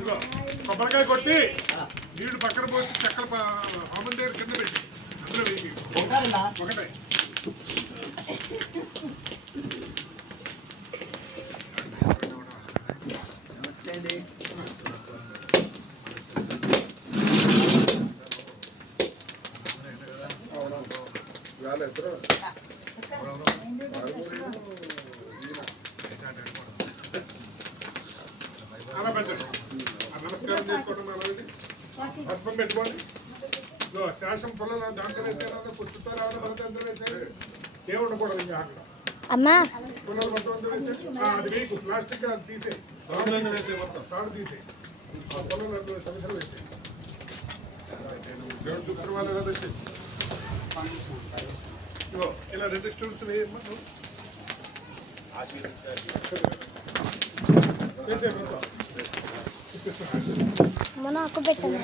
ఇదిగో కొబ్బరికాయ కొట్టి నీళ్లు పక్కన పోసి చెక్కల హోమం దగ్గర కింద పెట్టి అందులో వేసి ఒకటే అలా పెట్టండి. నమస్కారం చేసుకోవడం హస్బం పెట్టుకోండి. శేషం పొలం దాంట్లో వేసేయాలి, పుచ్చుతో రావడం పడితే అందరూ వేసేయాలి. సేవ ఉండకూడదు ఇంకా అక్కడ పుల్లలు మొత్తం అందరూ వేసేది. అది వేయకు, ప్లాస్టిక్ అది తీసే వేసే మొత్తం తాడు తీసే పొలం సంవత్సరం వేసే దేవుడు చూపుతున్న వాళ్ళు కదా వచ్చేది. ఇలా రిజిస్టర్స్ వేయమ్మా మన ఆకు పెట్టండి.